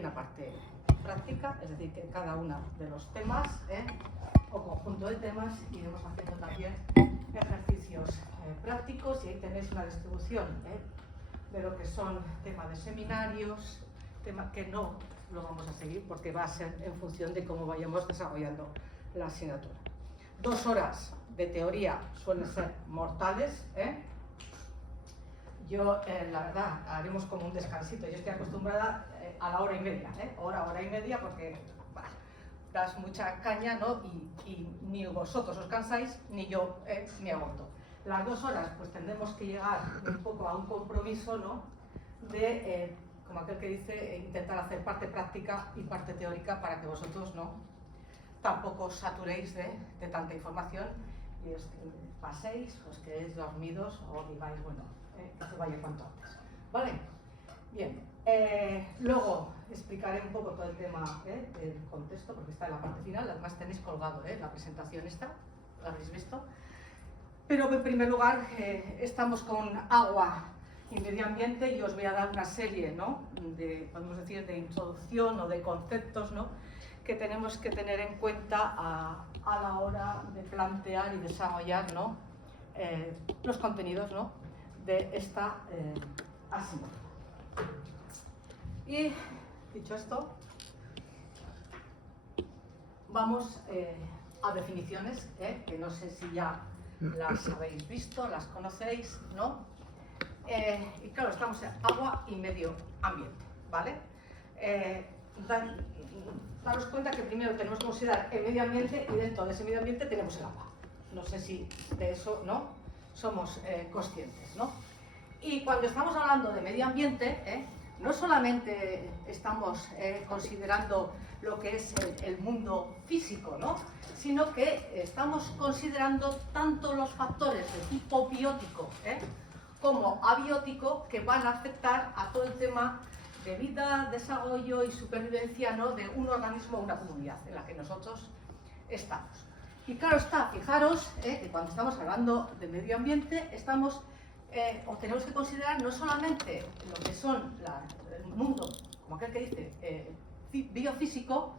y una parte práctica, es decir, que cada uno de los temas o conjunto de temas iremos haciendo también ejercicios prácticos, y ahí tenéis una distribución de lo que son temas de seminarios, temas que no lo vamos a seguir porque va a ser en función de cómo vayamos desarrollando la asignatura. 2 horas de teoría suelen ser mortales. Yo, la verdad, haremos como un descansito. Yo estoy acostumbrada a la hora y media, hora y media, porque das mucha caña, ¿no? Y ni vosotros os cansáis, ni yo me agoto. Las 2 horas, pues tendremos que llegar un poco a un compromiso, ¿no? De, como aquel que dice, intentar hacer parte práctica y parte teórica para que vosotros no tampoco os saturéis de tanta información y os paséis, os quedéis dormidos o digáis, bueno, que se vaya cuanto antes. ¿Vale? Bien. Luego explicaré un poco todo el tema del contexto, porque está en la parte final. Además tenéis colgado la presentación esta, la habéis visto. Pero en primer lugar estamos con agua y medio ambiente, y os voy a dar una serie, ¿no? Podemos decir, de introducción o de conceptos, ¿no? Que tenemos que tener en cuenta a la hora de plantear y desarrollar, ¿no? Los contenidos, ¿no? De esta asignatura. Y dicho esto, vamos a definiciones, que no sé si ya las habéis visto, las conocéis, ¿no? Y claro, estamos en agua y medio ambiente, ¿vale? Daros cuenta que primero tenemos que considerar el medio ambiente, y dentro de ese medio ambiente tenemos el agua. No sé si de eso, ¿no?, somos conscientes, ¿no? Y cuando estamos hablando de medio ambiente, no solamente estamos considerando lo que es el mundo físico, ¿no?, sino que estamos considerando tanto los factores de tipo biótico como abiótico, que van a afectar a todo el tema de vida, desarrollo y supervivencia, ¿no?, de un organismo o una comunidad en la que nosotros estamos. Y claro está, fijaros que cuando estamos hablando de medio ambiente estamos o tenemos que considerar no solamente lo que son el mundo, como aquel que dice, biofísico,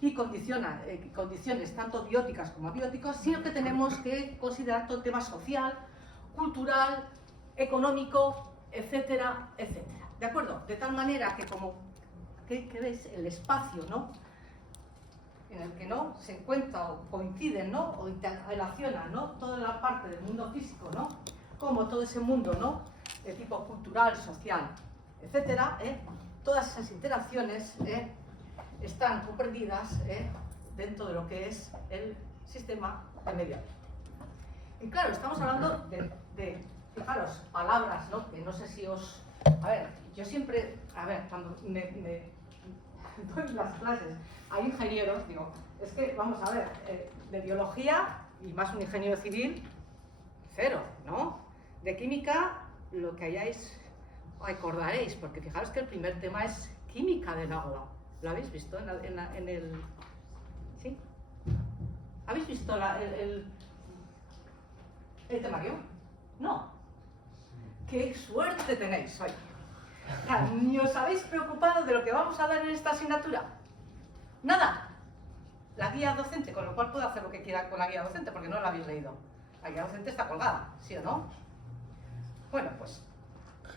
y condiciones tanto bióticas como abióticas, sino que tenemos que considerar todo el tema social, cultural, económico, etcétera, etcétera. ¿De acuerdo? De tal manera que como que veis el espacio, ¿no?, en el que no se encuentra o coinciden, ¿no?, o interrelacionan, ¿no?, toda la parte del mundo físico, ¿no?, como todo ese mundo, ¿no?, de tipo cultural, social, etcétera, todas esas interacciones están comprendidas dentro de lo que es el sistema de medio ambiente. Y claro, estamos hablando de fijaros, palabras, ¿no?, que no sé si os... A ver, yo siempre, cuando me doy las clases a ingenieros, digo, es que, vamos a ver, de biología, y más un ingeniero civil, 0, ¿no? De química, lo que hayáis, recordaréis, porque fijaros que el primer tema es química del agua. ¿Lo habéis visto en el... ¿Sí? ¿Habéis visto el temario? No. ¡Qué suerte tenéis hoy! ¿Ni os habéis preocupado de lo que vamos a dar en esta asignatura? Nada. La guía docente, con lo cual puedo hacer lo que quiera con la guía docente, porque no la habéis leído. La guía docente está colgada, ¿sí o no? Bueno, pues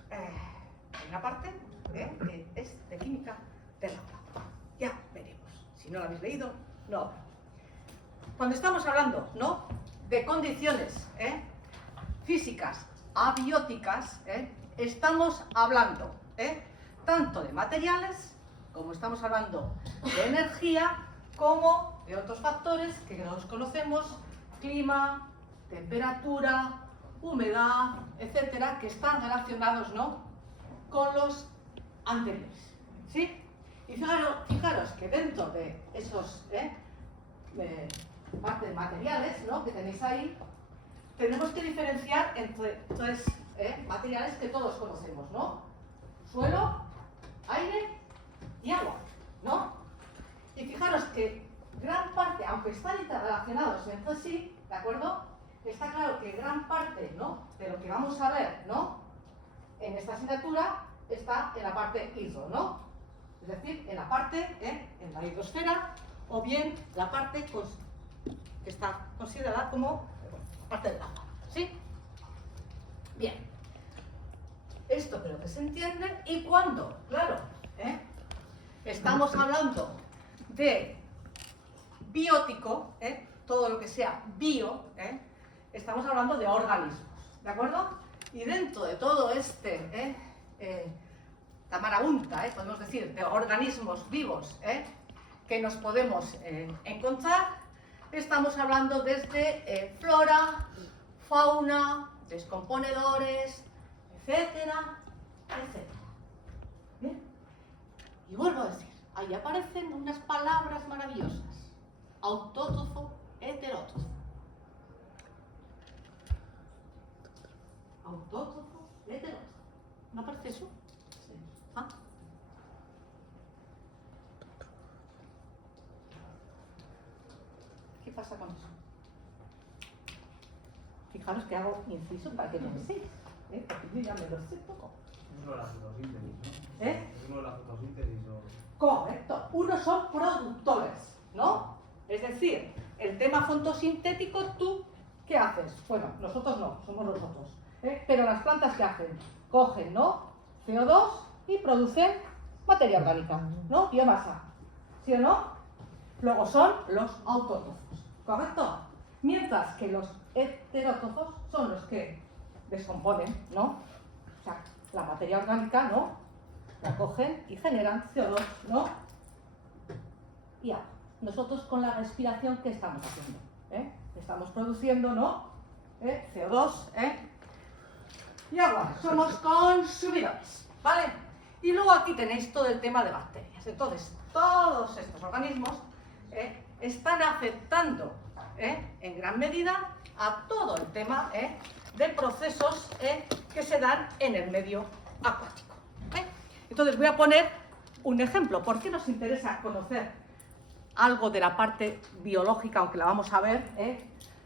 hay una parte que es de química del agua. Ya veremos. Si no la habéis leído, no. Cuando estamos hablando, ¿no?, de condiciones físicas abióticas, estamos hablando tanto de materiales, como estamos hablando de energía, como de otros factores que los conocemos, clima, temperatura, humedad, etcétera, que están relacionados, ¿no?, con los anteriores, ¿sí? Y fijaros que dentro de esos materiales, ¿no?, que tenéis ahí, tenemos que diferenciar entre 3 materiales que todos conocemos, ¿no? Suelo, aire y agua, ¿no? Y fijaros que gran parte, aunque están interrelacionados entre sí, ¿de acuerdo?, está claro que gran parte, ¿no?, de lo que vamos a ver, ¿no?, en esta asignatura está en la parte hidro, ¿no? es decir, en la parte, en la hidrosfera, o bien la parte que está considerada como parte del agua, ¿sí? Bien, esto creo que se entiende. Y cuando, claro, estamos hablando de biótico, todo lo que sea bio, estamos hablando de organismos, ¿de acuerdo? Y dentro de todo este tamarabunta, podemos decir, de organismos vivos que nos podemos encontrar, estamos hablando desde flora, fauna, descomponedores, etcétera, etcétera. ¿Bien? Y vuelvo a decir, ahí aparecen unas palabras maravillosas: autótrofo, heterótrofo. Autótrofo, heterótrofo. ¿No aparece eso? Sí. ¿Ah? ¿Qué pasa con eso? Fijaros que hago inciso para que lo veáis, porque yo ya me lo sé todo. Es uno de la fotosíntesis, ¿no? ¿Eh? Es uno de la fotosíntesis. Correcto. Unos son productores, ¿no? Es decir, el tema fotosintético, ¿tú qué haces? Bueno, nosotros no, somos nosotros. Pero las plantas, ¿qué hacen? Cogen, ¿no?, CO2 y producen materia orgánica, ¿no? Biomasa. ¿Sí o no? Luego son los autótrofos, ¿correcto? Mientras que los heterótrofos son los que descomponen, ¿no? O sea, la materia orgánica, ¿no?, la cogen y generan CO2, ¿no? Y agua. Nosotros con la respiración, ¿qué estamos haciendo? Estamos produciendo, ¿no?, CO2, y agua. Somos consumidores, ¿vale? Y luego aquí tenéis todo el tema de bacterias. Entonces, todos estos organismos están afectando en gran medida a todo el tema de procesos que se dan en el medio acuático. Entonces voy a poner un ejemplo. ¿Por qué nos interesa conocer algo de la parte biológica, aunque la vamos a ver?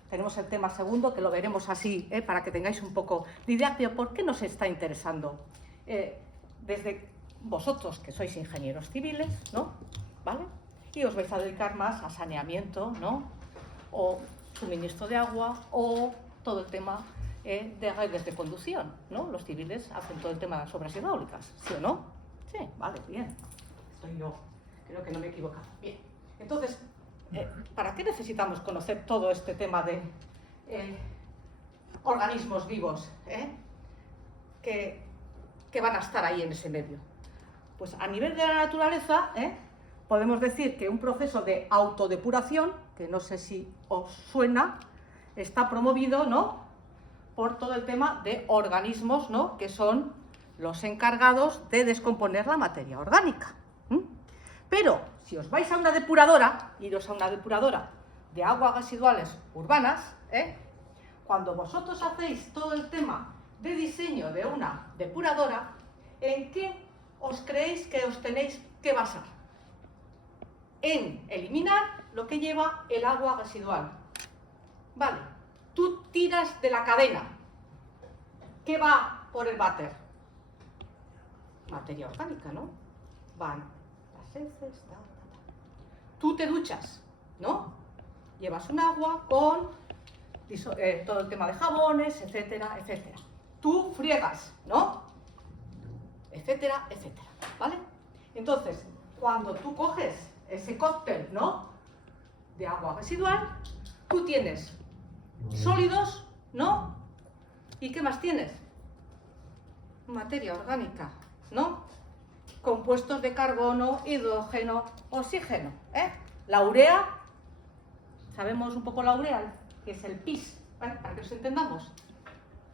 Tenemos el tema segundo, que lo veremos así, para que tengáis un poco de idea. Pero ¿por qué nos está interesando? Desde vosotros, que sois ingenieros civiles, ¿no?, ¿vale? Y os vais a dedicar más a saneamiento, ¿no?, o suministro de agua, o todo el tema de redes de conducción, ¿no? Los civiles hacen todo el tema de las obras hidráulicas, ¿sí o no? Sí, vale, bien. Estoy yo, creo que no me he equivocado. Bien, entonces, ¿para qué necesitamos conocer todo este tema de organismos vivos que van a estar ahí en ese medio? Pues a nivel de la naturaleza, podemos decir que un proceso de autodepuración, que no sé si os suena, está promovido, ¿no?, por todo el tema de organismos, ¿no?, que son los encargados de descomponer la materia orgánica. Pero si os vais a una depuradora, iros a una depuradora de aguas residuales urbanas, cuando vosotros hacéis todo el tema de diseño de una depuradora, ¿en qué os creéis que os tenéis que basar? En eliminar lo que lleva el agua residual. Vale, tú tiras de la cadena. ¿Qué va por el váter? Materia orgánica, ¿no? Van las heces, Tú te duchas, ¿no? Llevas un agua con todo el tema de jabones, etcétera, etcétera. Tú friegas, ¿no?, etcétera, etcétera, ¿vale? Entonces, cuando tú coges ese cóctel, ¿no?, de agua residual, tú tienes sólidos, ¿no? ¿Y qué más tienes? Materia orgánica, ¿no? Compuestos de carbono, hidrógeno, oxígeno, La urea, ¿sabemos un poco la urea? Que es el pis, ¿vale?, para que os entendamos.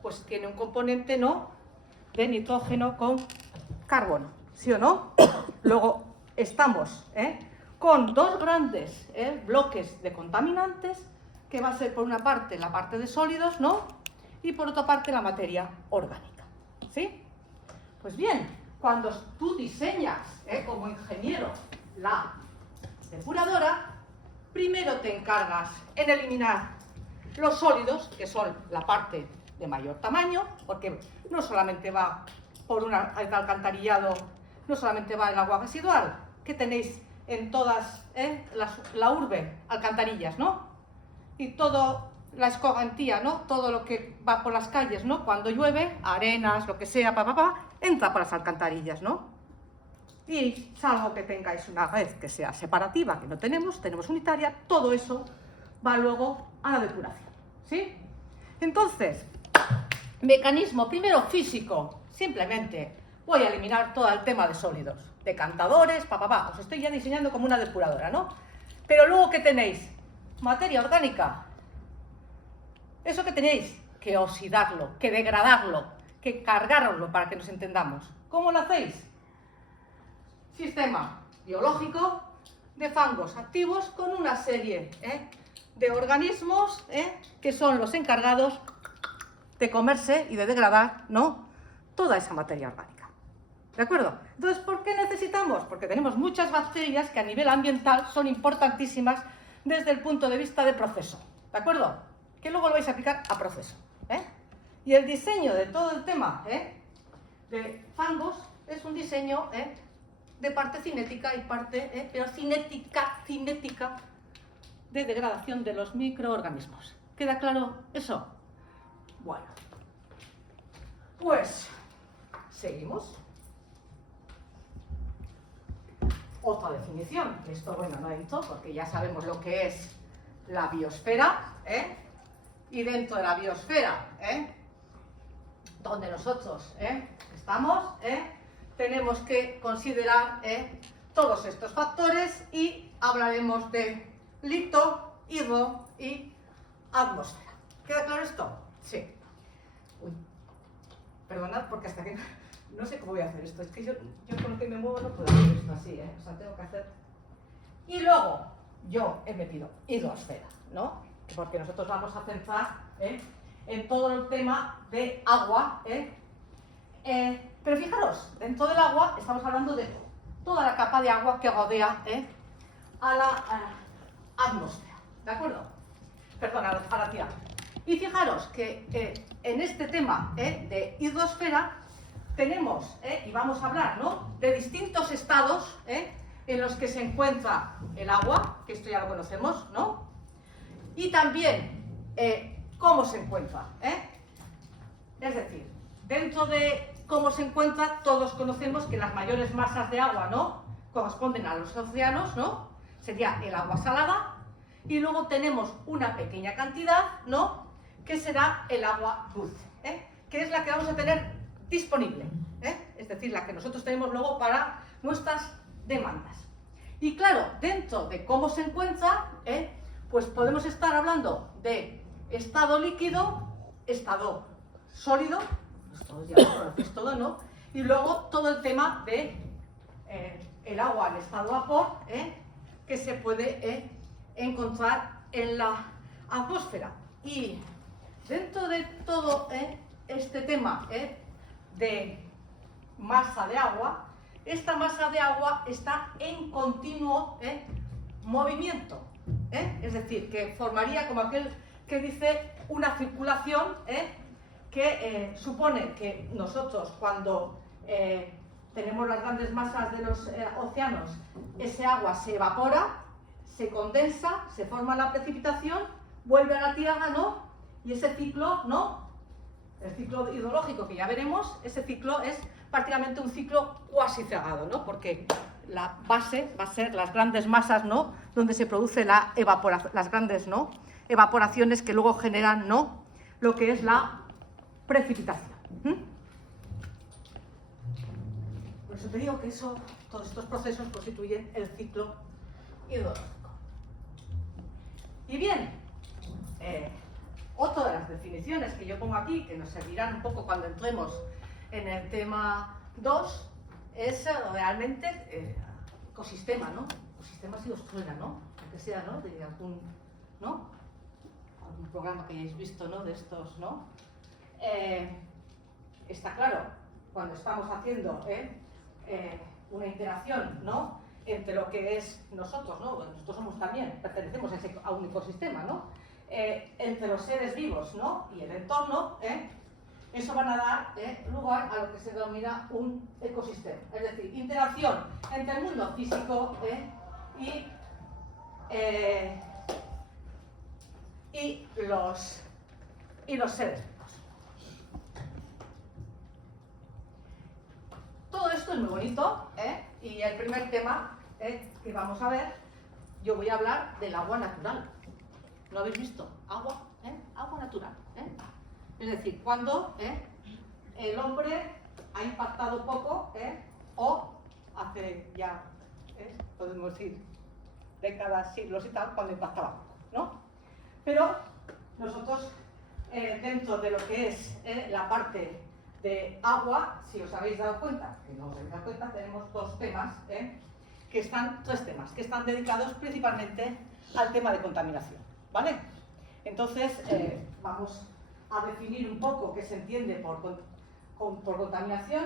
Pues tiene un componente, ¿no?, de nitrógeno con carbono, ¿sí o no? Luego estamos con dos grandes bloques de contaminantes, que va a ser por una parte la parte de sólidos, ¿no?, y por otra parte la materia orgánica, ¿sí? Pues bien, cuando tú diseñas como ingeniero la depuradora, primero te encargas en eliminar los sólidos, que son la parte de mayor tamaño, porque no solamente va por un alcantarillado no solamente va el agua residual, que tenéis en todas la urbe, alcantarillas, ¿no? Y todo la escogantía, ¿no? Todo lo que va por las calles, ¿no? Cuando llueve, arenas, lo que sea, entra por las alcantarillas, ¿no? Y salvo que tengáis una red que sea separativa, que no tenemos unitaria, todo eso va luego a la depuración, ¿sí? Entonces, mecanismo primero físico, simplemente voy a eliminar todo el tema de sólidos, decantadores, os estoy ya diseñando como una depuradora, ¿no? Pero luego, ¿qué tenéis? Materia orgánica. Eso que tenéis que oxidarlo, que degradarlo, que cargarlo para que nos entendamos. ¿Cómo lo hacéis? Sistema biológico de fangos activos con una serie de organismos que son los encargados de comerse y de degradar, ¿no?, toda esa materia orgánica. ¿De acuerdo? Entonces, ¿por qué necesitamos? Porque tenemos muchas bacterias que a nivel ambiental son importantísimas desde el punto de vista de proceso. ¿De acuerdo? Que luego lo vais a aplicar a proceso. Y el diseño de todo el tema de fangos es un diseño de parte cinética y parte, pero cinética de degradación de los microorganismos. ¿Queda claro eso? Bueno, pues seguimos. Otra definición, esto bueno no he dicho porque ya sabemos lo que es la biosfera, y dentro de la biosfera, donde nosotros estamos, tenemos que considerar todos estos factores y hablaremos de lito, hidro y atmósfera. ¿Queda claro esto? Sí. Uy, perdonad porque hasta que no sé cómo voy a hacer esto. Es que yo con lo que me muevo no puedo hacer esto así, o sea, tengo que hacer... Y luego, yo he metido hidrosfera, ¿no? Porque nosotros vamos a centrar en todo el tema de agua, pero fijaros, dentro del agua estamos hablando de toda la capa de agua que rodea a la atmósfera, ¿de acuerdo? Perdón, a la Tierra. Y fijaros que en este tema de hidrosfera tenemos, y vamos a hablar, ¿no?, de distintos estados en los que se encuentra el agua, que esto ya lo conocemos, ¿no? Y también cómo se encuentra, Es decir, dentro de cómo se encuentra, todos conocemos que las mayores masas de agua, ¿no?, corresponden a los océanos, ¿no? Sería el agua salada, y luego tenemos una pequeña cantidad, ¿no?, que será el agua dulce, que es la que vamos a tener disponible, es decir, la que nosotros tenemos luego para nuestras demandas. Y claro, dentro de cómo se encuentra, pues podemos estar hablando de estado líquido, estado sólido, esto ya lo conocéis todo, ¿no? Y luego todo el tema de el agua en estado vapor, que se puede encontrar en la atmósfera. Y dentro de todo este tema de masa de agua, esta masa de agua está en continuo movimiento, es decir, que formaría como aquel que dice una circulación que supone que nosotros cuando tenemos las grandes masas de los océanos, ese agua se evapora, se condensa, se forma la precipitación, vuelve a la Tierra, ¿no? Y ese ciclo, ¿no?, el ciclo hidrológico que ya veremos, ese ciclo es prácticamente un ciclo cuasi cerrado, ¿no? Porque la base va a ser las grandes masas, ¿no?, donde se produce la evaporación, las grandes, ¿no?, evaporaciones que luego generan, ¿no?, lo que es la precipitación. Por eso te digo que todos estos procesos constituyen el ciclo hidrológico. Y bien, otra de las definiciones que yo pongo aquí, que nos servirán un poco cuando entremos en el tema 2, es realmente ecosistema, ¿no? Ecosistema si os suena, ¿no? Aunque sea, ¿no?, de algún programa que hayáis visto, ¿no?, de estos, ¿no? Está claro, cuando estamos haciendo una interacción, ¿no?, entre lo que es nosotros, ¿no?, nosotros somos también, pertenecemos a un ecosistema, ¿no?, entre los seres vivos, ¿no?, y el entorno, eso van a dar lugar a lo que se denomina un ecosistema. Es decir, interacción entre el mundo físico y los seres vivos. Todo esto es muy bonito, y el primer tema que vamos a ver, yo voy a hablar del agua natural. ¿Lo habéis visto? Agua, agua natural. Es decir, cuando el hombre ha impactado poco, o hace ya, podemos decir, décadas, siglos y tal, cuando impactaba poco, ¿no? Pero nosotros, dentro de lo que es la parte de agua, si os habéis dado cuenta, que no os habéis dado cuenta, tenemos tres temas que están dedicados principalmente al tema de contaminación, ¿vale? Entonces, vamos a definir un poco qué se entiende por contaminación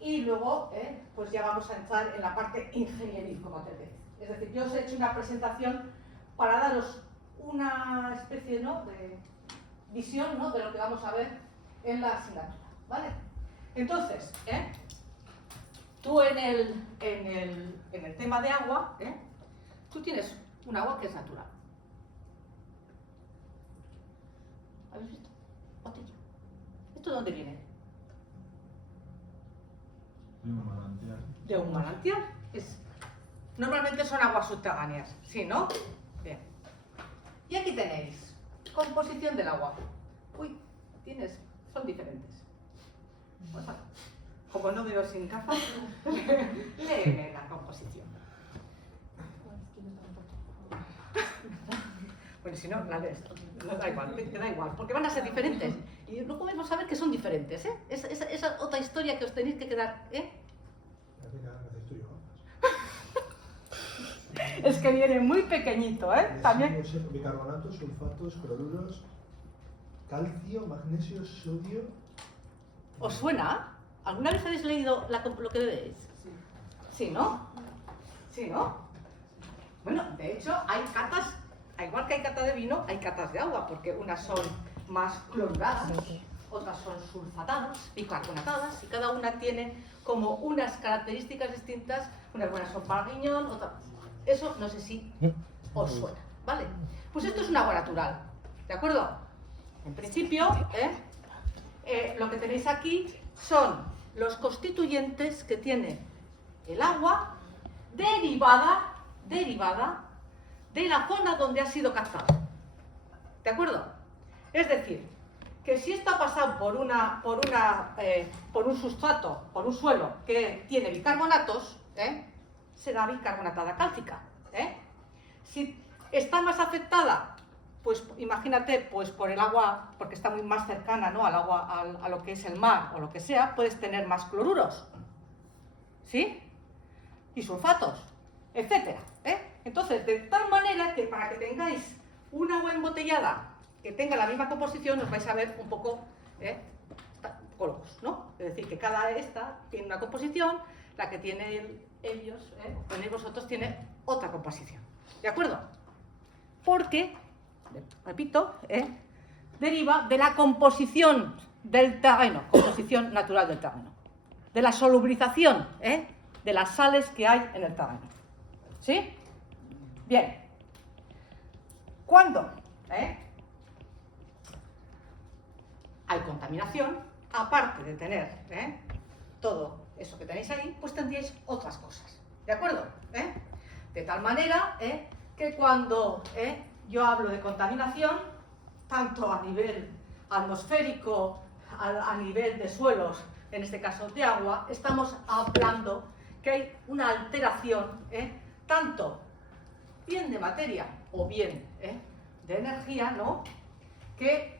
y luego pues ya vamos a entrar en la parte ingenieril, como te decía. Es decir, yo os he hecho una presentación para daros una especie, ¿no?, de visión, ¿no?, de lo que vamos a ver en la asignatura, ¿vale? Entonces, tú en el tema de agua, tú tienes un agua que es natural. ¿Habéis visto? Botella. ¿Esto de dónde viene? De un manantial. De un manantial. Normalmente son aguas subterráneas, ¿sí, no? Bien. Y aquí tenéis composición del agua. Uy, son diferentes. Pues, como no veo sin gafas, léeme la composición. Bueno, si no, la lees. No da igual, te da igual, porque van a ser diferentes. Y luego vamos a ver que son diferentes, Esa otra historia que os tenéis que quedar, Es que viene muy pequeñito, También. Bicarbonatos, sulfatos, cloruros, calcio, magnesio, sodio. ¿Os suena? ¿Alguna vez habéis leído lo que bebéis? Sí, ¿no? Sí, ¿no? Bueno, de hecho, hay catas, igual que hay cata de vino, hay catas de agua, porque unas son más cloruradas, otras son sulfatadas, bicarbonatadas, y cada una tiene como unas características distintas. Unas buenas son para el riñón, otras. Eso no sé si os suena, ¿vale? Pues esto es un agua natural, ¿de acuerdo? En principio, lo que tenéis aquí son los constituyentes que tiene el agua derivada de la zona donde ha sido captada. ¿De acuerdo? Es decir, que si esto ha pasado por un sustrato, por un suelo que tiene bicarbonatos, será bicarbonatada cálcica. Si está más afectada, pues imagínate, pues por el agua, porque está muy más cercana, ¿no?, al agua, a lo que es el mar o lo que sea, puedes tener más cloruros, ¿sí? Y sulfatos, etcétera. Entonces, de tal manera que para que tengáis un agua embotellada que tenga la misma composición, os vais a ver un poco locos, ¿no? Es decir, que cada esta tiene una composición, la que tienen ellos, tenéis vosotros, tiene otra composición. ¿De acuerdo? Porque, repito, deriva de la composición del terreno, composición natural del terreno, de la solubilización de las sales que hay en el terreno. ¿Sí? Bien. ¿Cuándo hay contaminación? Aparte de tener todo eso que tenéis ahí, pues tendríais otras cosas. ¿De acuerdo? De tal manera que cuando yo hablo de contaminación, tanto a nivel atmosférico, a nivel de suelos, en este caso de agua, estamos hablando que hay una alteración, tanto bien de materia o bien de energía, ¿no?, que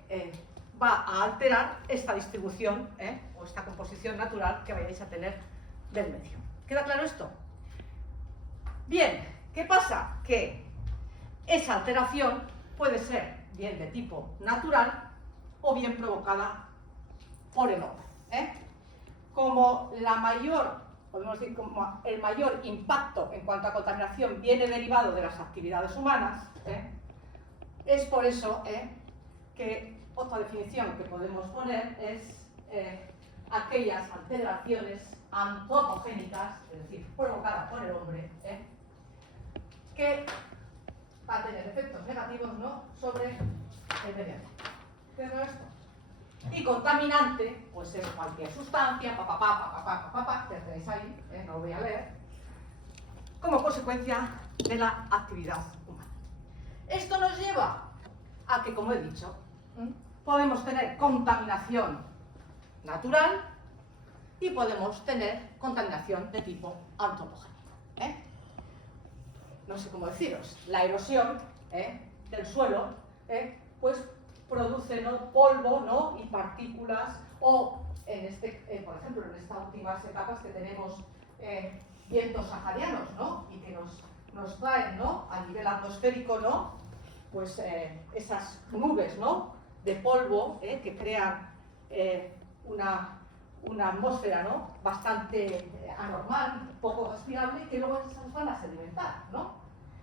va a alterar esta distribución o esta composición natural que vayáis a tener del medio. ¿Queda claro esto? Bien, ¿qué pasa? Que esa alteración puede ser bien de tipo natural o bien provocada por el hombre. Como podemos decir, como el mayor impacto en cuanto a contaminación viene derivado de las actividades humanas, es por eso que otra definición que podemos poner es aquellas alteraciones antropogénicas, es decir, provocadas por el hombre, que va a tener efectos negativos, ¿no?, sobre el medio ambiente. ¿Entiendo esto? Y contaminante, pues es cualquier sustancia, que tenéis ahí, no lo voy a leer, como consecuencia de la actividad humana. Esto nos lleva a que, como he dicho, podemos tener contaminación natural y podemos tener contaminación de tipo antropogénico. No sé cómo deciros, la erosión del suelo pues produce, ¿no?, polvo, ¿no?, y partículas, o por ejemplo en estas últimas etapas que tenemos vientos saharianos, ¿no?, y que nos traen, ¿no?, a nivel atmosférico, ¿no?, pues esas nubes, ¿no?, de polvo que crean una atmósfera, ¿no?, bastante anormal, poco respirable, que luego se van a sedimentar, ¿no?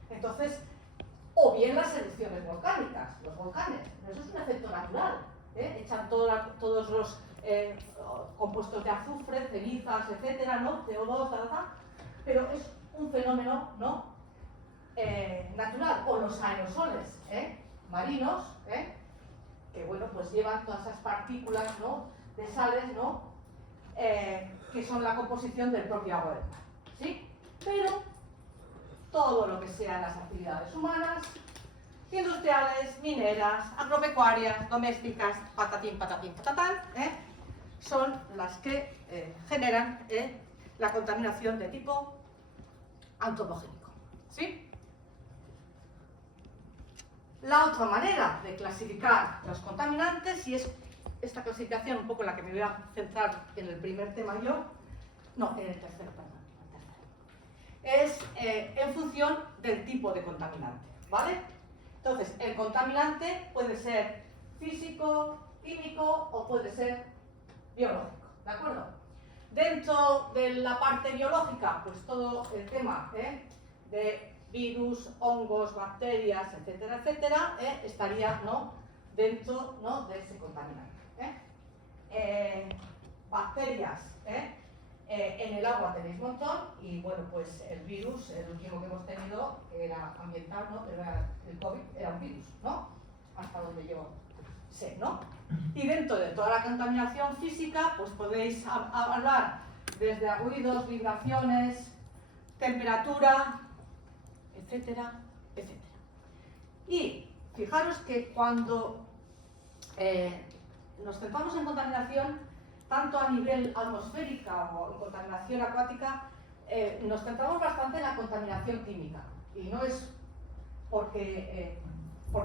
Entonces, o bien las erupciones volcánicas, los volcanes, eso es un efecto natural, echan todos los compuestos de azufre, cenizas, etcétera, ¿no?, CO2, pero es un fenómeno, ¿no?, natural. O los aerosoles marinos, que bueno, pues llevan todas esas partículas, ¿no?, de sales, ¿no?, que son la composición del propio agua del mar, ¿sí? Pero todo lo que sean las actividades humanas, industriales, mineras, agropecuarias, domésticas, patatín, patatán, son las que generan la contaminación de tipo antropogénico, ¿sí? La otra manera de clasificar los contaminantes, y es esta clasificación un poco en la que me voy a centrar en el primer tema en el tercero, perdón. Es en función del tipo de contaminante, ¿vale? Entonces, el contaminante puede ser físico, químico o puede ser biológico, ¿de acuerdo? Dentro de la parte biológica, pues todo el tema de virus, hongos, bacterias, etcétera, etcétera, estaría, ¿no?, dentro, ¿no?, de ese contaminante. Bacterias, en el agua tenéis un montón, y bueno, pues el virus, el último que hemos tenido, que era ambiental, ¿no?, pero el COVID era un virus, ¿no?, hasta donde yo sé, ¿no? Y dentro de toda la contaminación física, pues podéis hablar desde ruidos, vibraciones, temperatura, etcétera, etcétera. Y fijaros que cuando nos centramos en contaminación, tanto a nivel atmosférica o en contaminación acuática, nos centramos bastante en la contaminación química. Y no es porque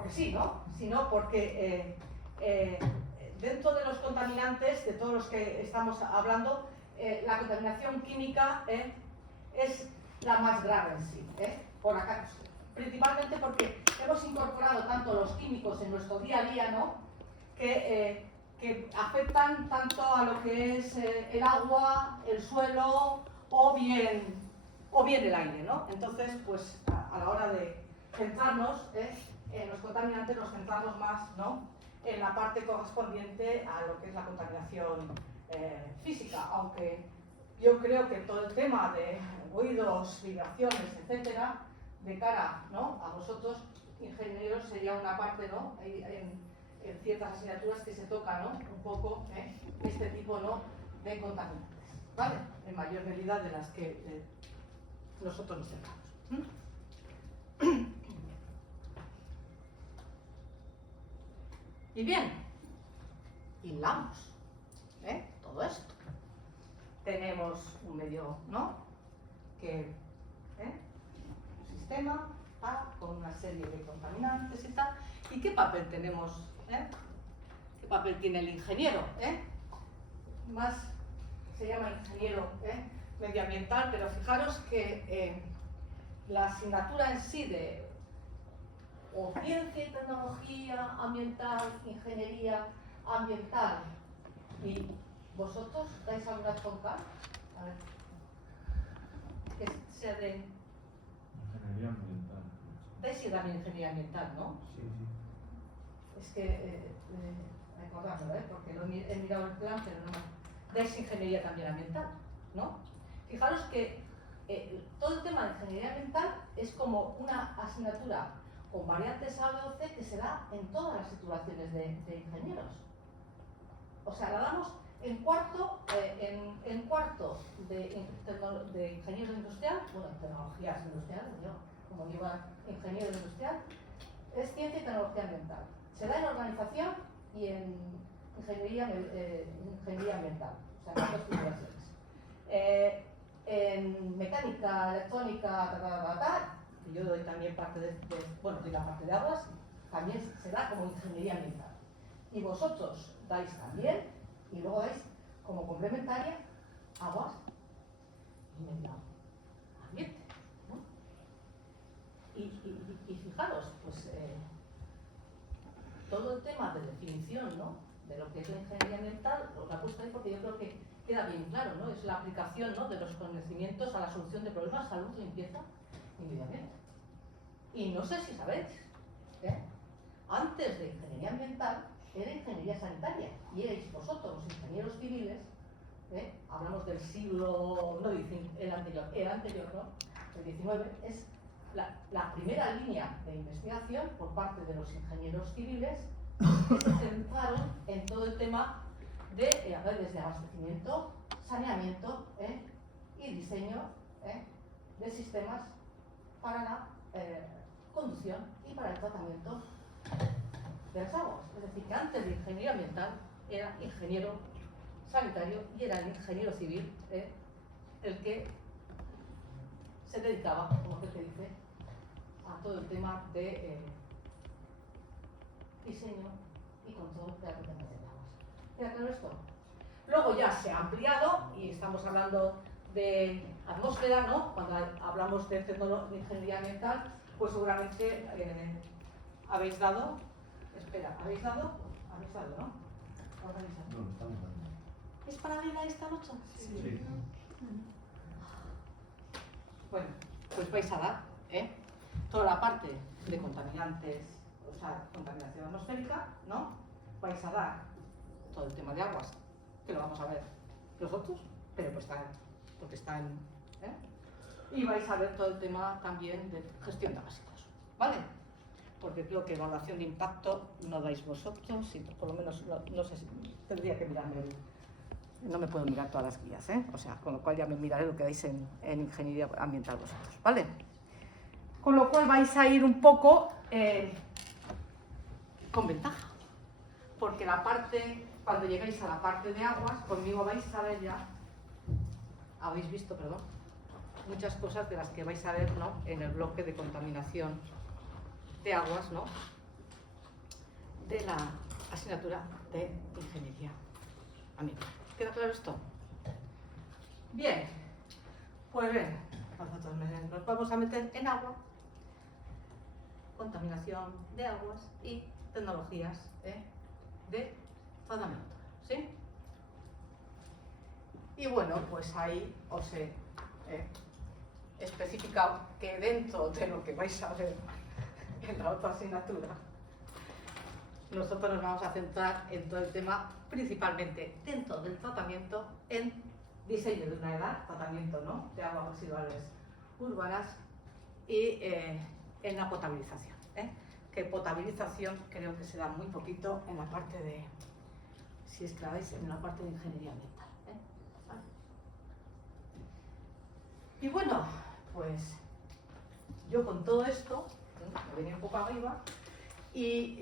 sí, ¿no?, sino porque dentro de los contaminantes, de todos los que estamos hablando, la contaminación química es la más grave en sí, por acá, principalmente porque hemos incorporado tanto los químicos en nuestro día a día, ¿no?, que afectan tanto a lo que es el agua, el suelo o bien el aire, ¿no? Entonces, pues a la hora de centrarnos en los contaminantes, nos centramos más, ¿no?, en la parte correspondiente a lo que es la contaminación física, aunque yo creo que todo el tema de ruidos, vibraciones, etcétera, de cara, ¿no?, a vosotros, ingenieros, sería una parte, ¿no?, en ciertas asignaturas que se toca, ¿no?, un poco este tipo, ¿no?, de contaminantes, ¿vale? En mayor medida de las que nosotros nos centramos. Y bien, hilamos todo esto. Tenemos un medio, ¿no?, que un sistema con una serie de contaminantes y tal. ¿Y qué papel tenemos? ¿Qué papel tiene el ingeniero? Más se llama ingeniero medioambiental, pero fijaros que la asignatura en sí de o ciencia y tecnología ambiental, ingeniería ambiental, y vosotros dais alguna conca, a ver, que sea de Ingeniería ambiental. dais también ingeniería ambiental, ¿no? Sí, sí. Es que recordadlo, porque he mirado el plan, pero no. Dais ingeniería también ambiental, ¿no? Fijaros que todo el tema de ingeniería ambiental es como una asignatura con variantes A, B o C que se da en todas las titulaciones de ingenieros. O sea, la damos en cuarto de ingeniero industrial, bueno, tecnologías industriales, yo como digo ingeniero industrial, es ciencia y tecnología ambiental. Se da en organización y en ingeniería ambiental, o sea, en las dos titulaciones. En mecánica, electrónica, y yo doy también parte doy la parte de aguas, también se da como ingeniería ambiental. Y vosotros dais también, y luego dais como complementaria aguas y medio ambiente, ¿no? Y fijaros, pues todo el tema de definición, ¿no?, de lo que es la ingeniería ambiental, os la he puesto ahí porque yo creo que queda bien claro, ¿no? Es la aplicación, ¿no?, de los conocimientos a la solución de problemas, salud, limpieza y medio ambiente. Y no sé si sabéis, antes de ingeniería ambiental era ingeniería sanitaria y erais vosotros, los ingenieros civiles, hablamos del siglo, no el anterior, ¿no?, el 19, es la primera línea de investigación por parte de los ingenieros civiles que se centraron en todo el tema de redes de abastecimiento, saneamiento y diseño de sistemas para la conducción y para el tratamiento de las aguas. Es decir, que antes de ingeniería ambiental era ingeniero sanitario y era el ingeniero civil el que se dedicaba, como se dice, a todo el tema de diseño y control de la contaminación de aguas. ¿Queda claro esto? Luego ya se ha ampliado y estamos hablando de atmósfera, ¿no? Cuando hablamos de ingeniería ambiental, pues seguramente habéis dado, ¿habéis dado, ¿no? No, estamos dando. ¿Es paralela esta noche? Sí. Bueno, pues vais a dar toda la parte de contaminantes, o sea, contaminación atmosférica, ¿no? Vais a dar todo el tema de aguas, que lo vamos a ver nosotros, pero pues porque está en... Y vais a ver todo el tema también de gestión de básicos, ¿vale? Porque creo que evaluación de impacto no dais vosotros, y por lo menos no sé si tendría que mirarme no me puedo mirar todas las guías, o sea, con lo cual ya me miraré lo que dais en ingeniería ambiental vosotros, ¿vale? Con lo cual vais a ir un poco con ventaja, porque cuando lleguéis a la parte de aguas, conmigo vais a ver ya, habéis visto, perdón, muchas cosas de las que vais a ver, ¿no?, en el bloque de contaminación de aguas, ¿no?, de la asignatura de ingeniería ambiental. ¿Queda claro esto? Bien, pues bien, nosotros nos vamos a meter en agua, contaminación de aguas y tecnologías de tratamiento, ¿sí? Y bueno, pues ahí os he especificado que dentro de lo que vais a ver en la otra asignatura, nosotros nos vamos a centrar en todo el tema, principalmente dentro del tratamiento, en diseño de una edad, tratamiento, ¿no?, de aguas residuales urbanas y en la potabilización. Que potabilización creo que se da muy poquito en la parte de, si es que la veis, en la parte de ingeniería ambiental. ¿Vale? Y bueno, pues yo con todo esto, me venía un poco arriba y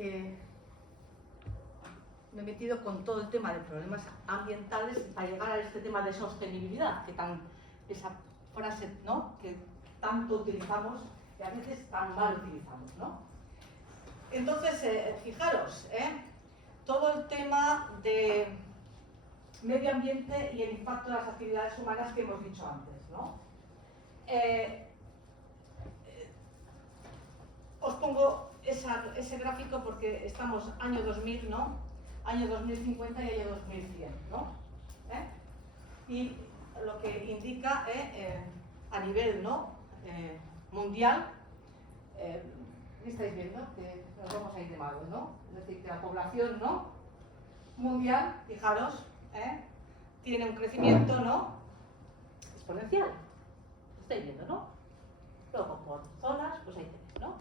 me he metido con todo el tema de problemas ambientales para llegar a este tema de sostenibilidad, esa frase, ¿no?, que tanto utilizamos y a veces tan mal utilizamos, ¿no? Entonces, fijaros, todo el tema de medio ambiente y el impacto de las actividades humanas que hemos dicho antes, ¿no? Os pongo ese gráfico porque estamos año 2000, ¿no?, año 2050 y año 2100, ¿no? Y lo que indica a nivel, ¿no?, mundial, ¿qué estáis viendo? Que nos vamos a ir de malo, ¿no? Es decir, que la población, ¿no?, mundial, fijaros, tiene un crecimiento, ¿no?, exponencial. Lo estáis viendo, ¿no? Luego por zonas, pues ahí tenéis, ¿no?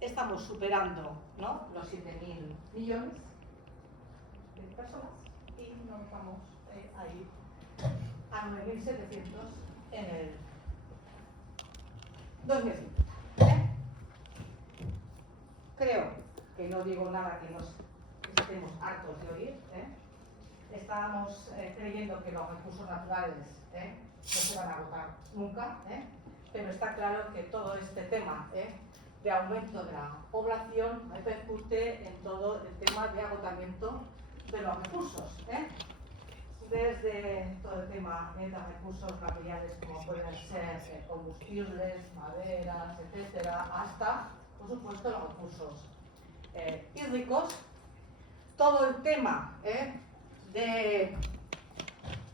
Estamos superando, ¿no?, los 7.000 millones de personas y nos vamos ahí a 9.700 en el 2050. Creo que no digo nada que nos estemos hartos de oír. Estábamos creyendo que los recursos naturales no se van a agotar nunca, pero está claro que todo este tema de aumento de la población repercute en todo el tema de agotamiento de los recursos. Desde todo el tema de recursos materiales como pueden ser combustibles, maderas, etcétera, hasta, por supuesto, los recursos hídricos. Todo el tema de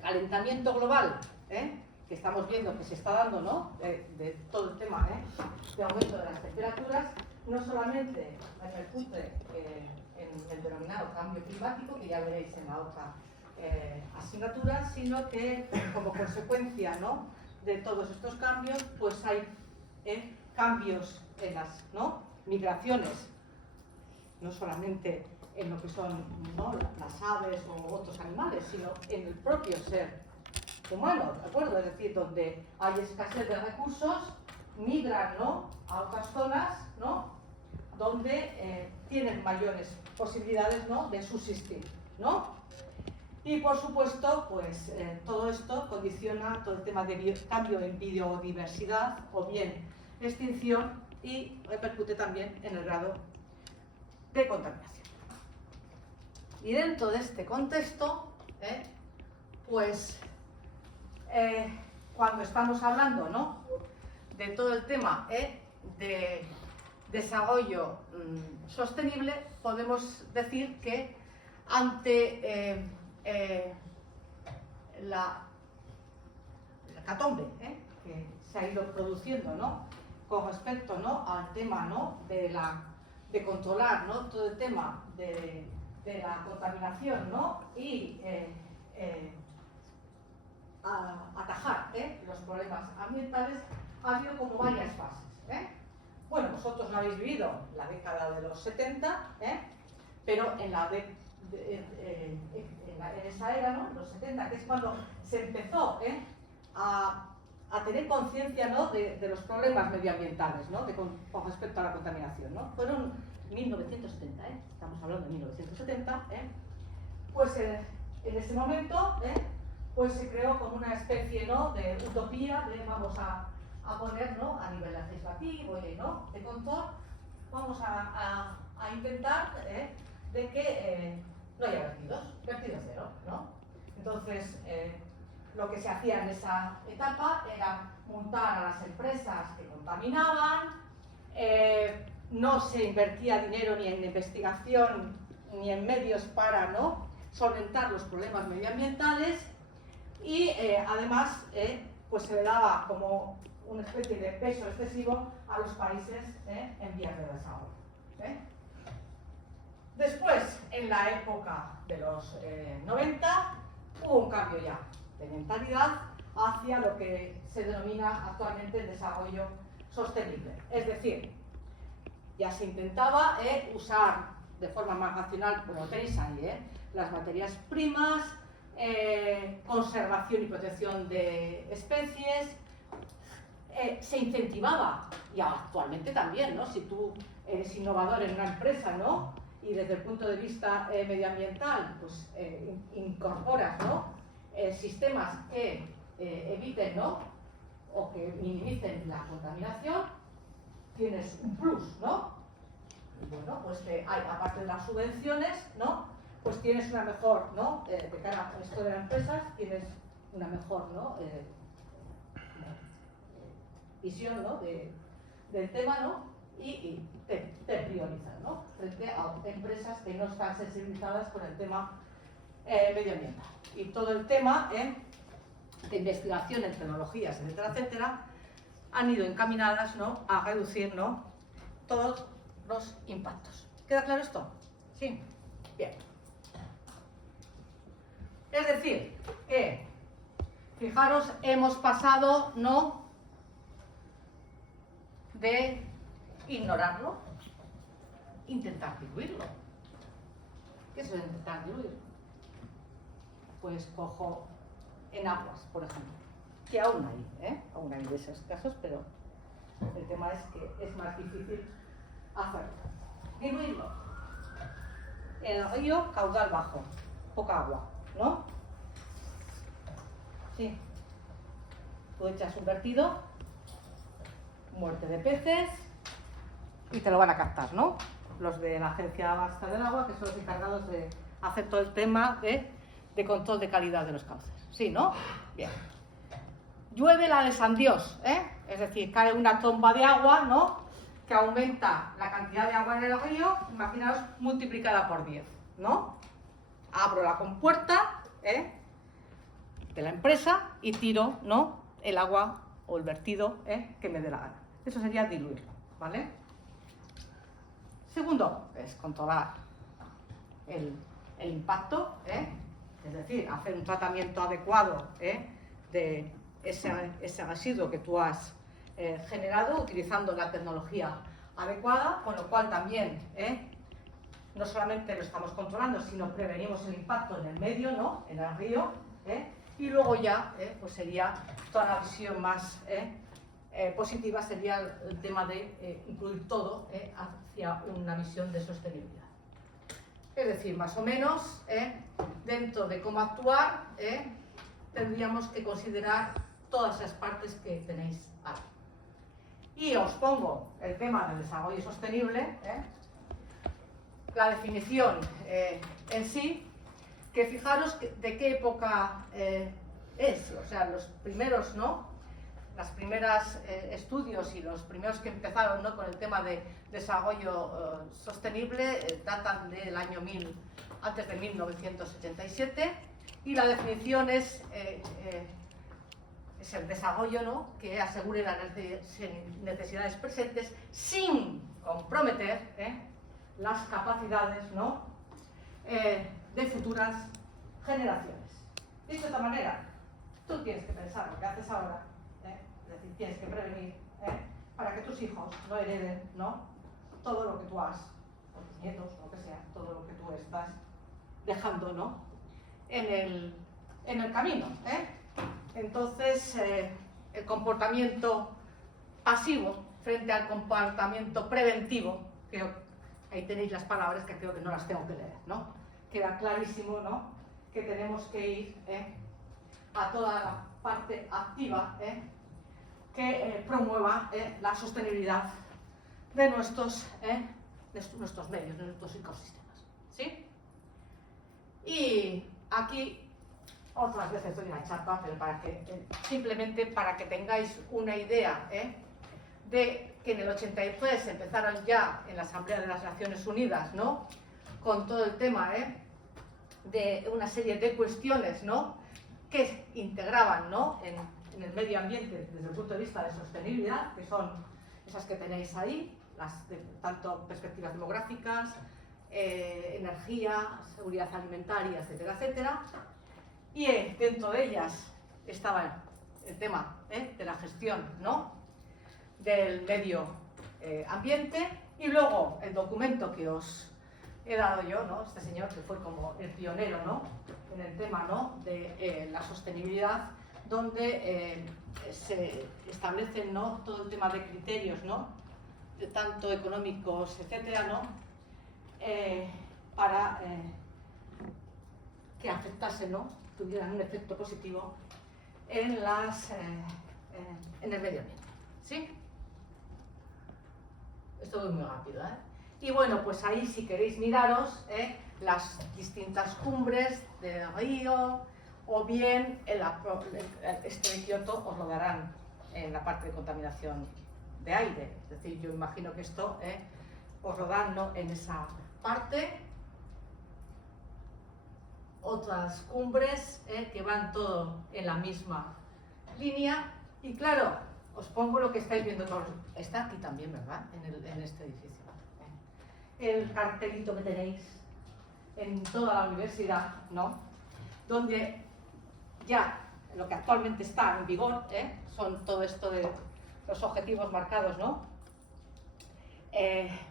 calentamiento global, que estamos viendo que se está dando, ¿no?, de todo el tema de aumento de las temperaturas, no solamente repercute en el denominado cambio climático, que ya veréis en la otra asignatura, sino que como consecuencia, ¿no?, de todos estos cambios, pues hay cambios en las, ¿no?, migraciones, no solamente en lo que son, ¿no?, las aves o otros animales, sino en el propio ser humano, ¿de acuerdo? Es decir, donde hay escasez de recursos, migran, ¿no?, a otras zonas, ¿no?, donde tienen mayores posibilidades, ¿no?, de subsistir, ¿no? Y por supuesto, pues todo esto condiciona todo el tema de cambio en biodiversidad o bien extinción y repercute también en el grado de contaminación. Y dentro de este contexto, pues cuando estamos hablando, ¿no?, de todo el tema de desarrollo sostenible, podemos decir que ante la hecatombe que se ha ido produciendo, ¿no?, con respecto, ¿no?, al tema, ¿no?, de controlar, ¿no?, todo el tema de la contaminación, ¿no?, y atajar los problemas ambientales, ha habido como varias fases. Bueno, vosotros lo habéis vivido la década de los 70, pero en esa era, ¿no?, los 70, que es cuando se empezó a tener conciencia, ¿no?, de los problemas medioambientales, ¿no?, con respecto a la contaminación, ¿no? Fueron 1970, estamos hablando de 1970, pues en ese momento, pues se creó como una especie, ¿no?, de utopía de vamos a poner, ¿no?, a nivel legislativo y, ¿no?, de control, vamos a intentar de que no haya vertido cero, ¿no? Entonces, lo que se hacía en esa etapa era multar a las empresas que contaminaban, no se invertía dinero ni en investigación ni en medios para, ¿no?, solventar los problemas medioambientales y además pues se le daba como una especie de peso excesivo a los países en vías de desarrollo. Después, en la época de los 90, hubo un cambio ya de mentalidad hacia lo que se denomina actualmente el desarrollo sostenible. Es decir, ya se intentaba usar de forma más racional, bueno, tenéis ahí, las materias primas, conservación y protección de especies, se incentivaba, y actualmente también, ¿no?, si tú eres innovador en una empresa, ¿no?, y desde el punto de vista medioambiental, pues incorporas, ¿no?, sistemas que eviten, ¿no?, o que minimicen la contaminación, tienes un plus, ¿no? Y bueno, pues aparte de las subvenciones, ¿no?, pues tienes una mejor, ¿no?, de cara a esto de las empresas, tienes una mejor, ¿no?, visión, ¿no?, del tema, ¿no?, y te priorizan, ¿no?, frente a empresas que no están sensibilizadas con el tema medioambiental. Y todo el tema de investigación en tecnologías, etcétera, etcétera, han ido encaminadas, ¿no?, a reducir, ¿no?, todos los impactos. ¿Queda claro esto? Sí. Bien. Es decir, que, fijaros, hemos pasado, ¿no?, de ignorarlo, intentar diluirlo. ¿Qué es intentar diluir? Pues cojo en aguas, por ejemplo, que aún hay de esos casos, pero el tema es que es más difícil hacerlo. Diluirlo. En el río, caudal bajo, poca agua, ¿no? Sí. Tú echas un vertido, muerte de peces, y te lo van a captar, ¿no? Los de la Agencia Vasca del Agua, que son los encargados de hacer todo el tema de control de calidad de los cauces. ¿Sí, no? Bien. Llueve la de San Dios, es decir, cae una tromba de agua, ¿no?, que aumenta la cantidad de agua en el río, imaginaos, multiplicada por 10, ¿no? Abro la compuerta de la empresa y tiro, ¿no?, el agua o el vertido que me dé la gana. Eso sería diluirlo, ¿vale? Segundo, es controlar el impacto, es decir, hacer un tratamiento adecuado de ese residuo que tú has generado utilizando la tecnología adecuada, con lo cual también no solamente lo estamos controlando, sino prevenimos el impacto en el medio, ¿no?, en el río, y luego ya pues sería toda la visión más positiva, sería el tema de incluir todo hacia una visión de sostenibilidad. Es decir, más o menos, dentro de cómo actuar, tendríamos que considerar todas esas partes que tenéis ahí. Y os pongo el tema del desarrollo sostenible, la definición en sí, que fijaros de qué época es, o sea, los primeros, ¿no?, las primeras estudios y los primeros que empezaron, ¿no?, con el tema de desarrollo sostenible datan del año antes de 1987, y la definición es el desarrollo, ¿no?, que asegure las necesidades presentes sin comprometer las capacidades, ¿no?, de futuras generaciones. Dicho de esta manera, tú tienes que pensar lo que haces ahora, es decir, tienes que prevenir para que tus hijos no hereden, ¿no?, todo lo que tú has, o tus nietos, lo que sea, todo lo que tú estás dejando, ¿no?, en el camino. Entonces, el comportamiento pasivo frente al comportamiento preventivo, creo, ahí tenéis las palabras que creo que no las tengo que leer, ¿no? Queda clarísimo, ¿no?, que tenemos que ir a toda la parte activa que promueva la sostenibilidad de nuestros medios, de nuestros ecosistemas, ¿sí? Y aquí otras veces doy una chapa, pero simplemente para que tengáis una idea de que en el 83 empezaron ya en la Asamblea de las Naciones Unidas, ¿no?, con todo el tema de una serie de cuestiones, ¿no?, que integraban, ¿no?, en el medio ambiente desde el punto de vista de sostenibilidad, que son esas que tenéis ahí, tanto perspectivas demográficas, energía, seguridad alimentaria, etcétera, etcétera. Y dentro de ellas estaba el tema de la gestión, ¿no?, del medio ambiente, y luego el documento que os he dado yo, ¿no?, este señor que fue como el pionero, ¿no?, en el tema, ¿no?, de la sostenibilidad, donde se establecen, ¿no?, todo el tema de criterios, ¿no?, tanto económicos, etcétera, ¿no?, para que afectase, ¿no?, tuvieran un efecto positivo en el medio ambiente, ¿sí? Esto voy muy rápido, Y bueno, pues ahí, si queréis miraros las distintas cumbres del río, o bien este de Kioto os lo darán en la parte de contaminación de aire. Es decir, yo imagino que esto os lo dan, ¿no?, en esa parte. Otras cumbres que van todo en la misma línea. Y claro, os pongo lo que estáis viendo todos. Está aquí también, ¿verdad?, en este edificio. el cartelito que tenéis en toda la universidad, ¿no? Donde ya lo que actualmente está en vigor, son todo esto de los objetivos marcados, ¿no?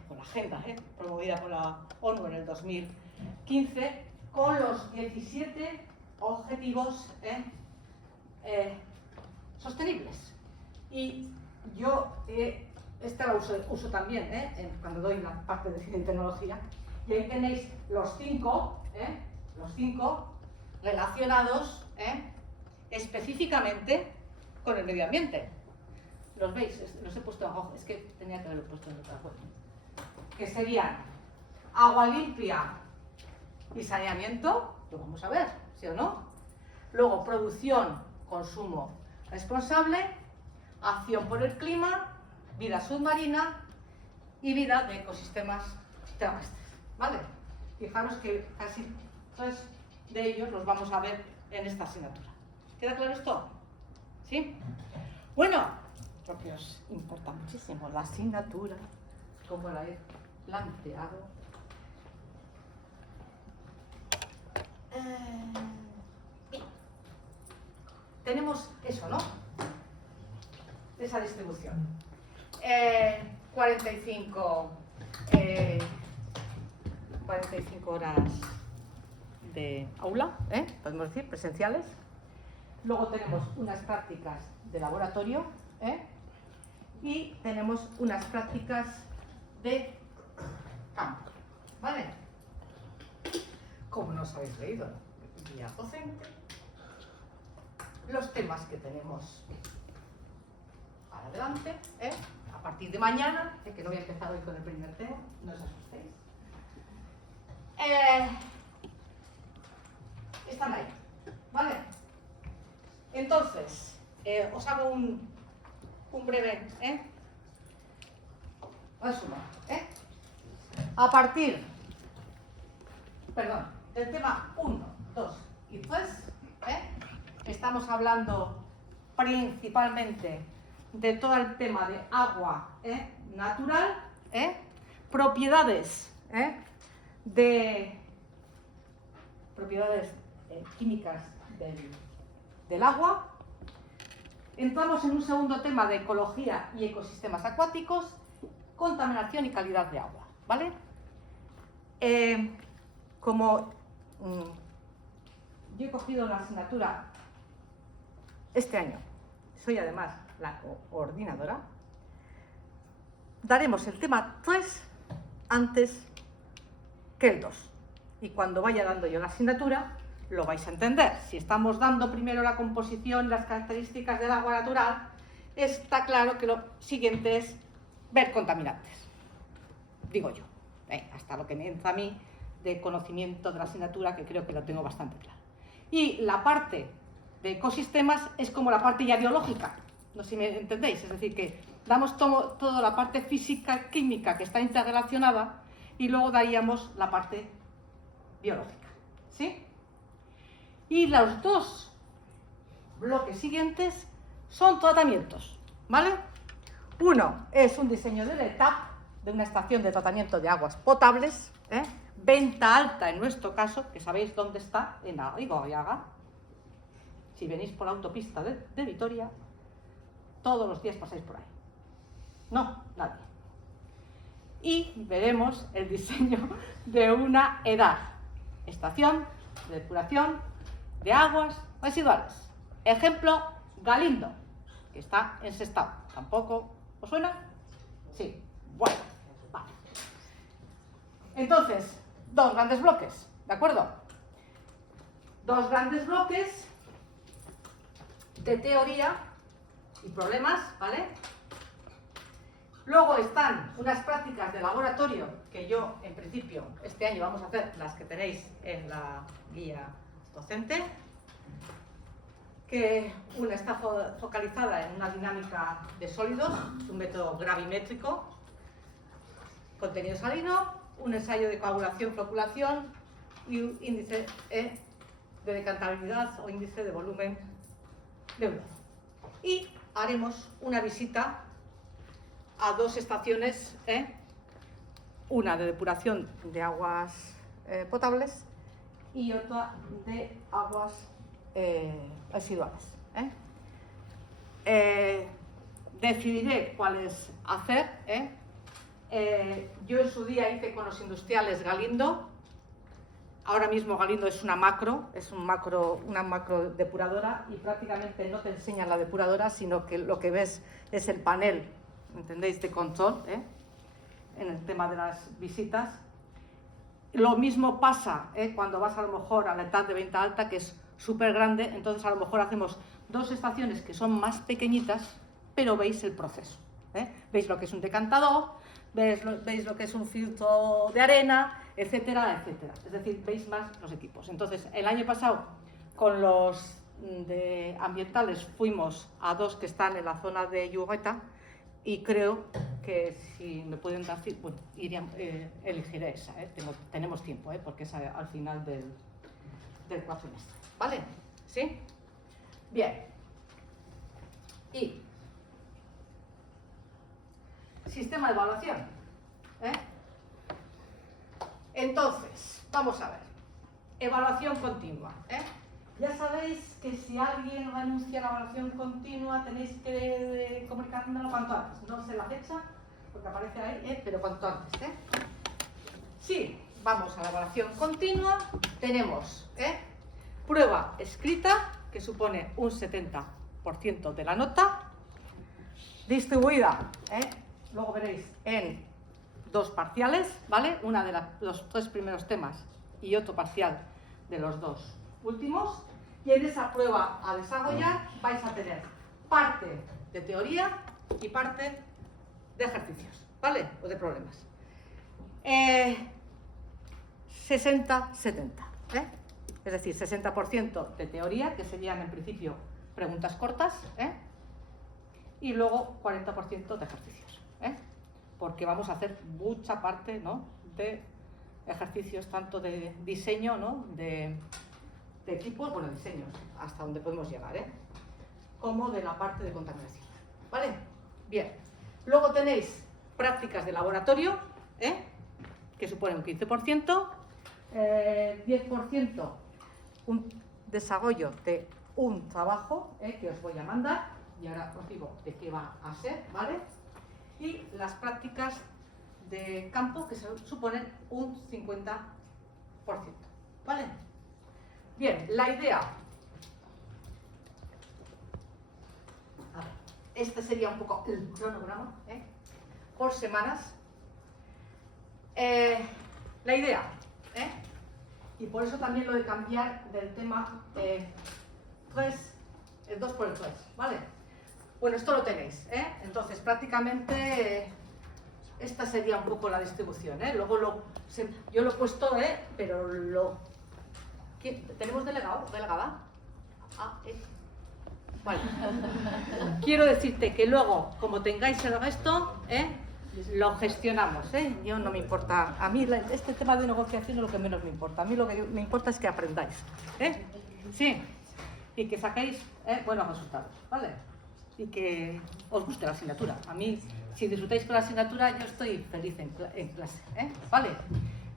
Por la agenda, promovida por la ONU en el 2015, con los 17 objetivos sostenibles. Y yo este lo uso también cuando doy la parte de ciencia y tecnología, y ahí tenéis los cinco relacionados específicamente con el medio ambiente. ¿Los veis? Los he puesto en rojo, es que tenía que haberlo puesto en otra web. Que serían agua limpia y saneamiento, lo vamos a ver, ¿sí o no? Luego, producción, consumo responsable, acción por el clima, vida submarina y vida de ecosistemas terrestres, ¿vale? Fijaros que casi 3 de ellos los vamos a ver en esta asignatura. ¿Queda claro esto? ¿Sí? Bueno, porque os importa muchísimo la asignatura, como la he planteado. Bien. Tenemos eso, ¿no? Esa distribución. 45 horas de aula, podemos decir, presenciales. Luego tenemos unas prácticas de laboratorio, y tenemos unas prácticas de campo, ¿vale? Como nos habéis leído guía docente, los temas que tenemos para adelante, a partir de mañana, que no voy a empezar hoy con el primer tema, no os asustéis, están ahí, ¿vale? Entonces, os hago un breve resumen. A partir, del tema 1, 2 y 3, estamos hablando principalmente de todo el tema de agua natural, propiedades químicas del agua. Entramos en un segundo tema de ecología y ecosistemas acuáticos, contaminación y calidad de agua, ¿vale? Como yo he cogido la asignatura este año, soy además la coordinadora, daremos el tema 3 antes que el 2. Y cuando vaya dando yo la asignatura, lo vais a entender. Si estamos dando primero la composición y las características del agua natural, está claro que lo siguiente es ver contaminantes. Digo yo, hasta lo que me entra a mí de conocimiento de la asignatura, que creo que lo tengo bastante claro. Y la parte de ecosistemas es como la parte ya biológica, no sé si me entendéis, es decir, que damos toda la parte física, química que está interrelacionada y luego daríamos la parte biológica, ¿sí? Y los dos bloques siguientes son tratamientos, ¿vale? Uno es un diseño de la etapa de una estación de tratamiento de aguas potables, Venta Alta en nuestro caso, que sabéis dónde está, en Arrigorriaga. Si venís por la autopista de Vitoria, todos los días pasáis por ahí. No, nadie. Y veremos el diseño de una EDAR, estación de depuración de aguas residuales. Ejemplo, Galindo, que está en Sestao. ¿Tampoco os suena? Sí. Bueno, vale. Entonces, 2 grandes bloques, ¿de acuerdo? 2 grandes bloques de teoría y problemas, ¿vale? Luego están unas prácticas de laboratorio que yo, en principio, este año vamos a hacer las que tenéis en la guía docente, que una está focalizada en una dinámica de sólidos, es un método gravimétrico, contenido salino, un ensayo de coagulación, floculación y un índice de decantabilidad o índice de volumen de un lodo. Y haremos una visita a 2 estaciones una de depuración de aguas potables y otra de aguas residuales. Decidiré cuáles hacer. Yo en su día hice con los industriales Galindo. Ahora mismo Galindo es una macro depuradora y prácticamente no te enseñan la depuradora, sino que lo que ves es el panel, ¿entendéis?, de control, en el tema de las visitas. Lo mismo pasa cuando vas a lo mejor a la etapa de venta alta, que es súper grande, entonces a lo mejor hacemos 2 estaciones que son más pequeñitas, pero veis el proceso. Veis lo que es un decantador, veis lo que es un filtro de arena, etcétera, etcétera. Es decir, veis más los equipos. Entonces, el año pasado, con los de ambientales, fuimos a 2 que están en la zona de Lloreta y creo que si me pueden dar, bueno, elegiré esa. Tenemos tiempo, porque es al final del cuatrimestre. ¿Vale? ¿Sí? Bien. Y sistema de evaluación. Entonces, vamos a ver. Evaluación continua. Ya sabéis que si alguien renuncia a la evaluación continua tenéis que comunicármelo cuanto antes. No sé la fecha, porque aparece ahí, pero cuanto antes. Sí, vamos a la evaluación continua. Tenemos prueba escrita, que supone un 70% de la nota, distribuida, luego veréis, en 2 parciales, ¿vale? Una de los 3 primeros temas y otro parcial de los 2 últimos. Y en esa prueba a desarrollar vais a tener parte de teoría y parte de ejercicios, ¿vale? O de problemas. 60-70, es decir, 60% de teoría, que serían en principio preguntas cortas, y luego 40% de ejercicios, porque vamos a hacer mucha parte, ¿no?, de ejercicios, tanto de diseño, ¿no?, de equipos, bueno, diseños, hasta donde podemos llegar, como de la parte de contaminación, ¿vale? Bien, luego tenéis prácticas de laboratorio, que suponen un 15%, 10% un desarrollo de un trabajo que os voy a mandar, y ahora os digo de qué va a ser, ¿vale? Y las prácticas de campo, que suponen un 50%, ¿vale? Bien, la idea. A ver, este sería un poco el cronograma, por semanas. La idea, y por eso también lo de cambiar del tema 3, el 2 por el 3, ¿vale? Bueno, esto lo tenéis, entonces prácticamente esta sería un poco la distribución, luego yo lo he puesto, pero ¿tenemos delegado? ¿Delegada? Vale. Quiero decirte que luego, como tengáis el resto, lo gestionamos, Yo no me importa, a mí este tema de negociación es lo que menos me importa, a mí lo que me importa es que aprendáis, Sí, y que saquéis buenos resultados, ¿vale? Y que os guste la asignatura. A mí, si disfrutáis con la asignatura, yo estoy feliz en clase, ¿vale?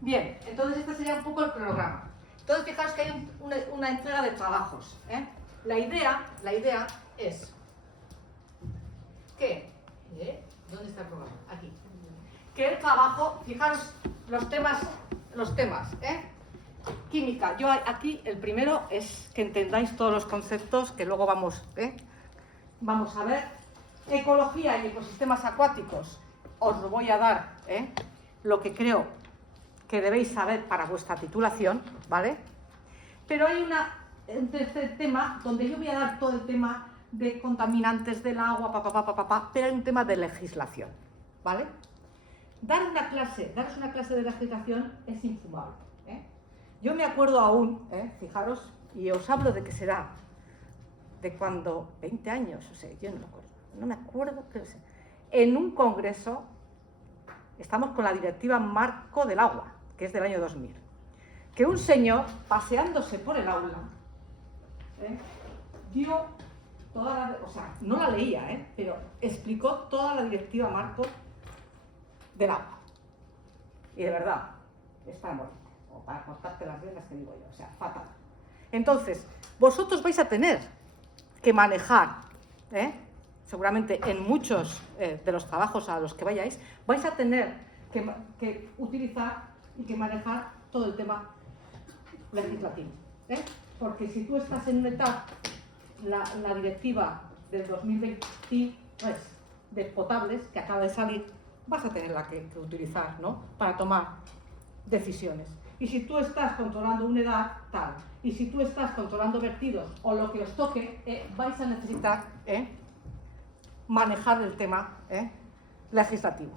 Bien, entonces este sería un poco el cronograma. Entonces, fijaos que hay una entrega de trabajos, La idea es que... ¿Dónde está el programa? Aquí. Que el trabajo, fijaros los temas, Química. Yo aquí el primero es que entendáis todos los conceptos que luego vamos a ver. Ecología y ecosistemas acuáticos. Os lo voy a dar, lo que creo que debéis saber para vuestra titulación, ¿vale? Pero hay un tercer tema donde yo voy a dar todo el tema de contaminantes del agua, pero hay un tema de legislación, ¿vale? Daros una clase de legislación es infumable, Yo me acuerdo aún, fijaros, y os hablo de que será de cuando, 20 años, o sea, yo no me acuerdo, en un congreso, estamos con la directiva marco del agua, que es del año 2000, que un señor, paseándose por el aula, dio toda no la leía, pero explicó toda la directiva marco del agua. Y de verdad, es para morirte, o para cortarte las venas, que digo yo, o sea, fatal. Entonces, vosotros vais a tener que manejar, seguramente en muchos de los trabajos a los que vayáis, vais a tener que utilizar y que manejar todo el tema legislativo. Porque si tú estás en una etapa, la directiva del 2023 de potables, que acaba de salir, vas a tenerla que utilizar, ¿no?, para tomar decisiones. Y si tú estás controlando humedad, tal, y si tú estás controlando vertidos o lo que os toque, vais a necesitar manejar el tema legislativo.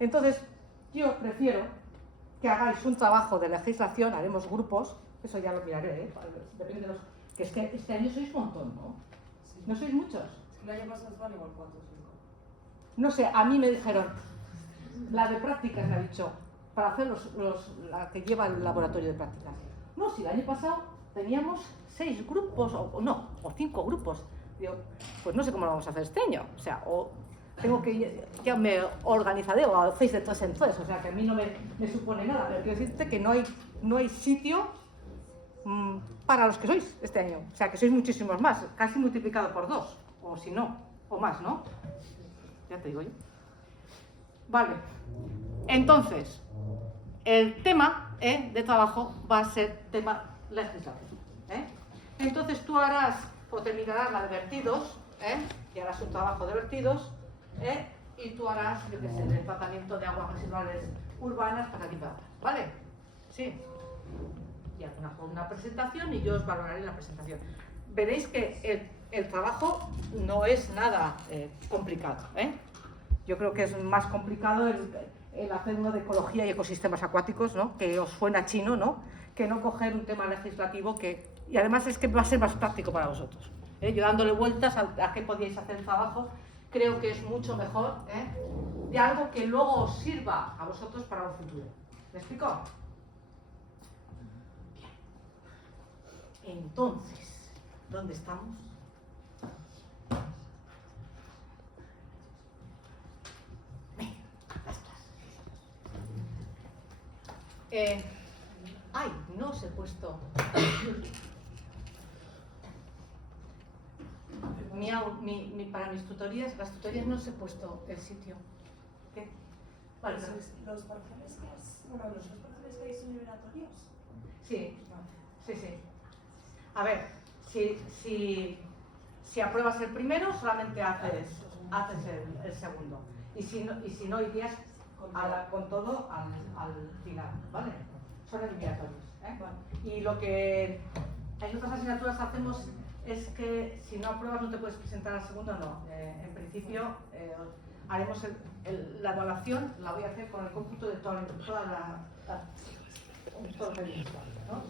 Entonces, yo prefiero que hagáis un trabajo de legislación, haremos grupos, eso ya lo miraré, depende de los... Que es que este año sois un montón, ¿no? Sí. ¿No sois muchos? El año pasado estaban igual 4 o 5. No sé, a mí me dijeron, la de prácticas me ha dicho, para hacer la que lleva el laboratorio de prácticas. No, si el año pasado teníamos 6 grupos, o 5 grupos. Digo, pues no sé cómo lo vamos a hacer este año. O sea, o tengo que, ya me organizaré, o hacéis de 3 en 3, o sea, que a mí no me supone nada. Pero quiero decirte que no hay sitio para los que sois este año. O sea, que sois muchísimos más, casi multiplicado por 2, o si no, o más, ¿no? Ya te digo yo. Vale. Entonces, el tema de trabajo va a ser tema legislativo. Entonces tú harás o terminarás la de vertidos, y harás un trabajo de vertidos, y tú harás, yo qué sé, el tratamiento de aguas residuales urbanas para aquí para ahora, ¿vale? Sí. Y hago una presentación y yo os valoraré la presentación. Veréis que el trabajo no es nada complicado, Yo creo que es más complicado el hacer uno de ecología y ecosistemas acuáticos, ¿no?, que os suena chino, ¿no?, que no coger un tema legislativo y además es que va a ser más práctico para vosotros. Yo dándole vueltas a qué podíais hacer el trabajo, creo que es mucho mejor, de algo que luego os sirva a vosotros para un futuro. ¿Me explico? Bien. Entonces, ¿dónde estamos? Ay, no os he puesto para mis tutorías, las tutorías no os he puesto el sitio. ¿Qué? Vale, pero... ¿Los parciales que hay son liberatorios? Sí, sí. A ver, si apruebas el primero, solamente haces el segundo. Y si no irías con todo al final, ¿vale? Son eliminatorios, Y lo que en otras asignaturas hacemos es que si no apruebas no te puedes presentar al segundo, no. En principio haremos la evaluación, la voy a hacer con el cómputo de toda todo el registro, ¿no?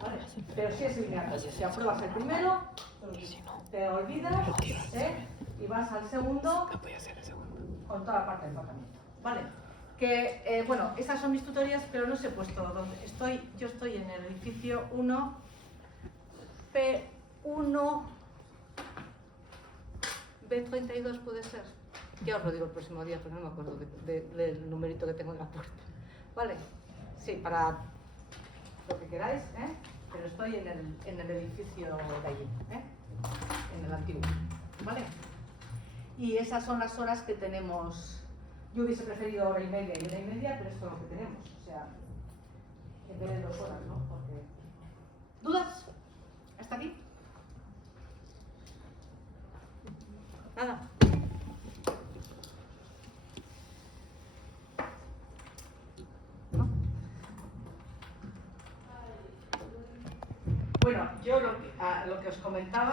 ¿Vale? Pero sí es eliminatorio. Si apruebas el primero, te olvidas, y vas al segundo con toda la parte del tratamiento, ¿vale? Que, bueno, esas son mis tutorías, pero no os he puesto dónde estoy. Yo estoy en el edificio 1, P1, B32 puede ser. Ya os lo digo el próximo día, pero no me acuerdo del numerito que tengo en la puerta. ¿Vale? Sí, para lo que queráis, pero estoy en el edificio de allí, en el antiguo. ¿Vale? Y esas son las horas que tenemos. Yo hubiese preferido hora y media, pero esto es lo que tenemos. O sea, en vez de 2 horas, ¿no? Porque... ¿Dudas? ¿Hasta aquí? Nada. ¿No? Bueno, yo lo que os comentaba.